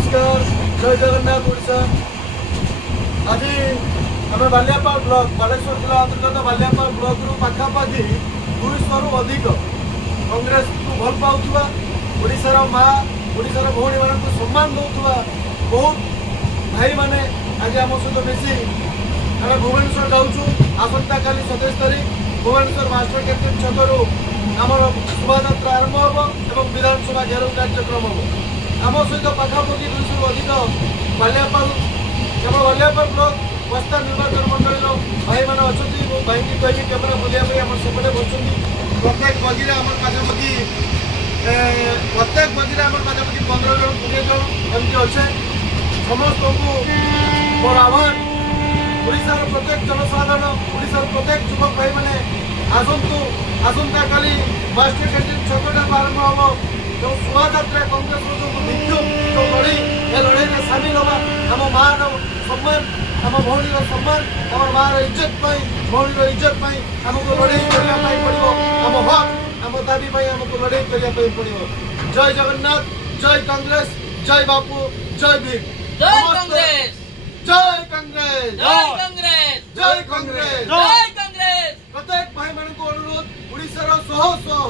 नमस्कार जय जगन्नाथ ओडिशा। आज आम बालियापाल ब्लॉक बालेश्वर जिला अंतर्गत बालियापाल ब्लॉक रु पाखापाखि 200 रु अधिक कांग्रेस को भल पाउथुवा ओडिशार माँ ओडिशार भौणी मान सम्मान दौथुवा बहुत भाई माने आज आम सहित मिसी आम भुवनेश्वर जाऊँ। आसंता काली 27 तारीख भुवनेश्वर मास्टर कैंटीन छकरू आमर शोभा आरंभ हम और विधानसभा घेराव कार्यक्रम हम आम सहित पाखापाखि 200 अधिक बालियापाल केवल बालियापाल ब्लॉक बस्ता निर्वाचन मंडल भाई मैंने अच्छा भाई की कही कैमेरा बुलाया आम सेपटे बस प्रत्येक बगीरे आम पाखापाखि 15 जन 20 जन एमती अच्छे समस्त को मोर आह्वान ओडिशार प्रत्येक जनसाधारण ओडिशार प्रत्येक युवक भाई मैंने आसतु आसंता काली मास्टर कैंटीन छकटा आरंभ हम जो शोभा कांग्रेस विक्षोभ जो लड़ई ए लड़ई में सामिल होगा आम माँ सम्मान आम भौणी सम्मान आम माँ इज्जत भौणी इज्जत आमको लड़ई करने पड़ो आम हक आम दाबी आमको लड़ई करने पड़ो। जय जगन्नाथ जय कांग्रेस जय बापू जय भीम जय कांग्रेस जय कांग्रेस जय कांग्रेस जय कांग्रेस जय कांग्रेस। प्रत्येक भाई मान को अनुरोध ओडिशार शह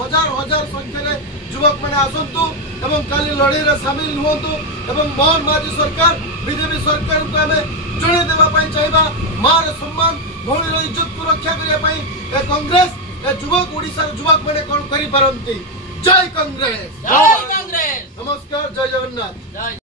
हजार हजार संख्या युवक मैंने आसतु एवं काली लड़ई में सामिल हुंतु एवं मोहन माझी सरकार बीजेपी सरकार को आम जड़े देवाई चाहिए मार सम्मान भौणी इज्जत को रक्षा करने कांग्रेस युवक ओडिशार युवक मैंने कौन कर जय कांग्रेस जय कांग्रेस। नमस्कार जय जगन्नाथ। जय